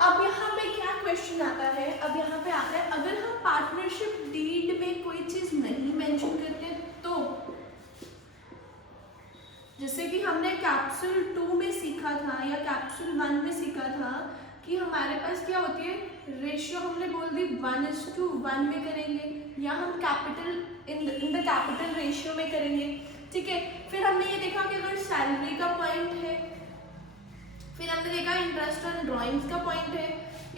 अब यहाँ पे क्या क्वेश्चन आता है, अब यहाँ पे आता है अगर हम पार्टनरशिप डीड में कोई चीज नहीं मेंशन करते तो, जैसे कि हमने कैप्सूल 2 में सीखा था या कैप्सूल 1 में सीखा था कि हमारे पास क्या होती है, रेशियो हमने बोल दी 1:1 में करेंगे या हम capital in the capital ratio में करेंगे, ठीक है। फिर हमने ये देखा कि अगर सैलरी का पॉइंट है, फिर हमने देखा इंटरेस्ट ऑन ड्राइंग्स का पॉइंट है,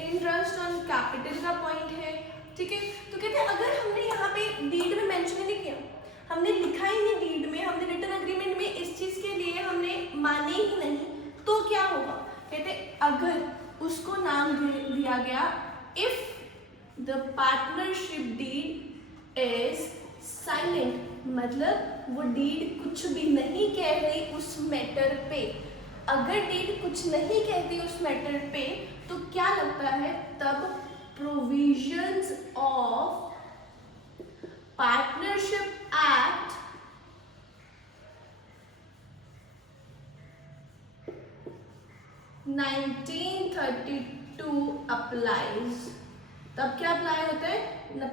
इंटरेस्ट ऑन कैपिटल का पॉइंट है, ठीक है। तो कहते हैं अगर हमने यहाँ पे डीड में मेंशन नहीं किया, हमने लिखा ही नहीं डीड में, हमने रिटन एग्रीमेंट में इस चीज के लिए हमने माने ही नहीं, तो क्या होगा, कहते अगर उसको नाम दिया गया if the partnership deed is silent, मतलब वो डीड कुछ भी नहीं कह रही उस मैटर पे। अगर डीड कुछ नहीं कहती उस मैटर पे तो क्या लगता है, तब provisions of partnership act 1932 applies. तब क्या अप्लाई होता है,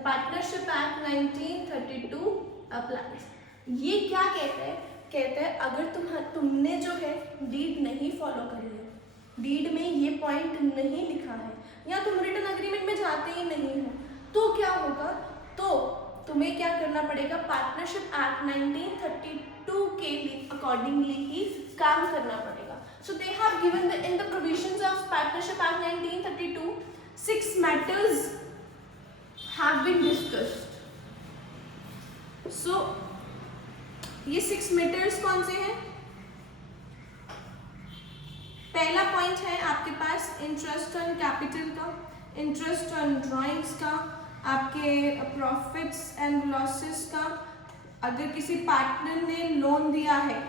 पार्टनरशिप एक्ट 1932 अप्लाइज। ये क्या कहते हैं, कहते हैं अगर तुमने जो है डीड नहीं फॉलो करी है, डीड में ये पॉइंट नहीं लिखा है या तुम रिटन एग्रीमेंट में जाते ही नहीं हो, तो क्या होगा, तो तुम्हें क्या करना पड़ेगा, पार्टनरशिप एक्ट 1932 के अकॉर्डिंगली ही काम करना पड़ेगा। So they have given in the provisions of partnership act 1932 6 matters have been discussed. So ये 6 मैटर्स कौन से हैं, पहला पॉइंट है आपके पास इंटरेस्ट ऑन कैपिटल का, इंटरेस्ट ऑन ड्राइंग्स का, आपके प्रॉफिट्स एंड लॉसेस का, अगर किसी पार्टनर ने लोन दिया है,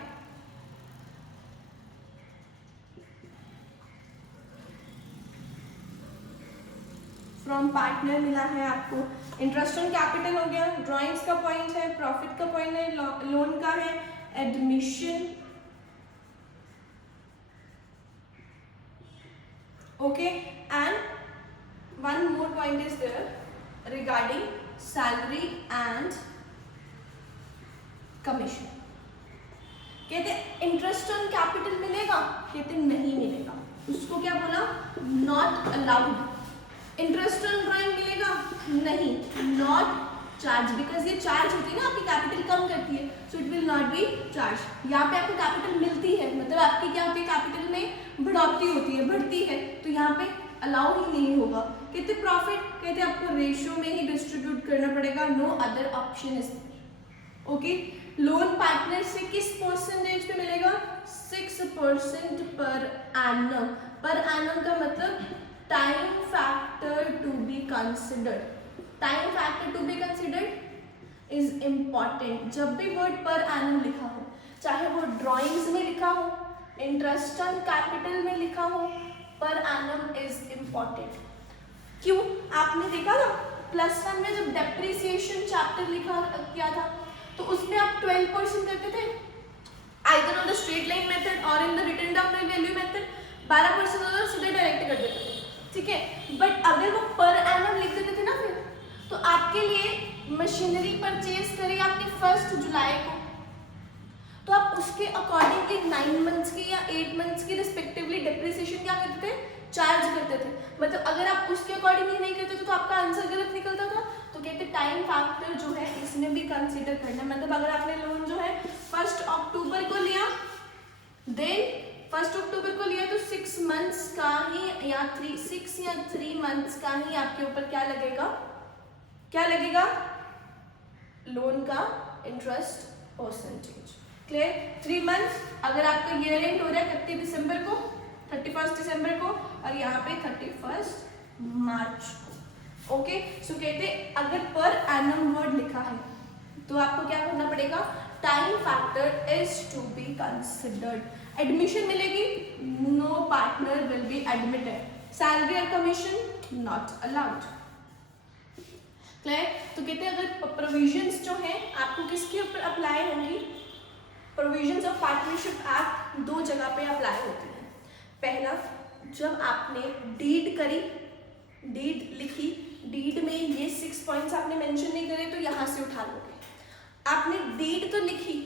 फ्रॉम पार्टनर मिला है आपको, इंटरेस्ट ऑन कैपिटल हो गया, ड्राइंग्स का पॉइंट है, प्रॉफिट का पॉइंट है, लोन का है, admission, okay, and one more point is there regarding salary and commission. कहते इंटरेस्ट ऑन कैपिटल मिलेगा, कहते नहीं मिलेगा, उसको क्या बोला, not allowed. Interest on drawing मिलेगा, नहीं, नॉट चार्ज, बिकॉज ये चार्ज होती है ना, आपकी कैपिटल कम करती है, so it will not be charge. यहाँ पे आपको कैपिटल मिलती है, मतलब आपकी क्या होती है, कैपिटल में बढ़ोतरी होती है, बढ़ती है, तो यहाँ पे अलाउ ही नहीं होगा। कहते प्रॉफिट, कहते आपको रेशियो में ही डिस्ट्रीब्यूट करना पड़ेगा, no other option is, okay. Loan partner से किस परसेंटेज पे मिलेगा, 6% पर एनम। पर एनम का मतलब time factor to be considered, time factor to be considered is important. जब भी वर्ड पर एनम लिखा हो, चाहे वो ड्राइंग्स में लिखा हो, इंटरेस्ट ऑन कैपिटल में लिखा हो, पर एनम इज इंपॉर्टेंट। क्यों, आपने देखा ना +1 में जब डेप्रिसिएशन चैप्टर लिखा किया था, तो उसमें आप 12% करते थे, either on the straight line method और in the written down value method, 12% होता सीधे डायरेक्ट कर देते थे, ठीक है। बट अगर वो पर एनम लिख देते थे ना, फिर तो आपके लिए मशीनरी परचेज करी आपने 1 जुलाई को, तो आप उसके अकॉर्डिंगली 9 मंथ्स की या 8 मंथ्स की रिस्पेक्टिवली डिप्रिसिएशन क्या करते थे, चार्ज करते थे। मतलब अगर आप उसके अकॉर्डिंगली नहीं करते थे तो आपका आंसर गलत निकलता था। तो कहते टाइम फैक्टर जो है इसमें भी कंसीडर करना, मतलब अगर आपने लोन जो है 1 अक्टूबर को लिया, देन 1 अक्टूबर को लिया तो 6 मंथ्स का ही या 3 मंथ्स का ही आपके ऊपर क्या लगेगा, क्या लगेगा, लोन का इंटरेस्ट परसेंटेज। क्लियर, 3 मंथ्स, अगर आपका ईयर एंड हो रहा है 31 दिसंबर को, 31 दिसंबर को, और यहाँ पे 31 मार्च को, ओके। सो कहते अगर पर एनम वर्ड लिखा है तो आपको क्या करना पड़ेगा, time factor is to be considered. Admission मिलेगी, no partner will be admitted, salary और कमीशन नॉट अलाउड। क्लियर, तो कहते हैं अगर प्रोविजंस जो है आपको किसके ऊपर अप्लाई होंगी, प्रोविजंस ऑफ पार्टनरशिप एक्ट 2 जगह पे अप्लाई होती है। पहला जब आपने डीड करी, डीड लिखी, डीड में ये 6 पॉइंट्स आपने मेंशन नहीं करे तो यहाँ से उठा लोगे। आपने डीड तो लिखी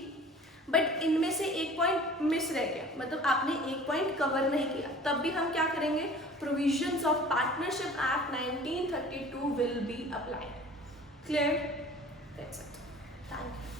बट इनमें से एक पॉइंट मिस रह गया, मतलब आपने एक पॉइंट कवर नहीं किया, तब भी हम क्या करेंगे, provisions of partnership act 1932 will be applied. Clear? That's it. Thank you.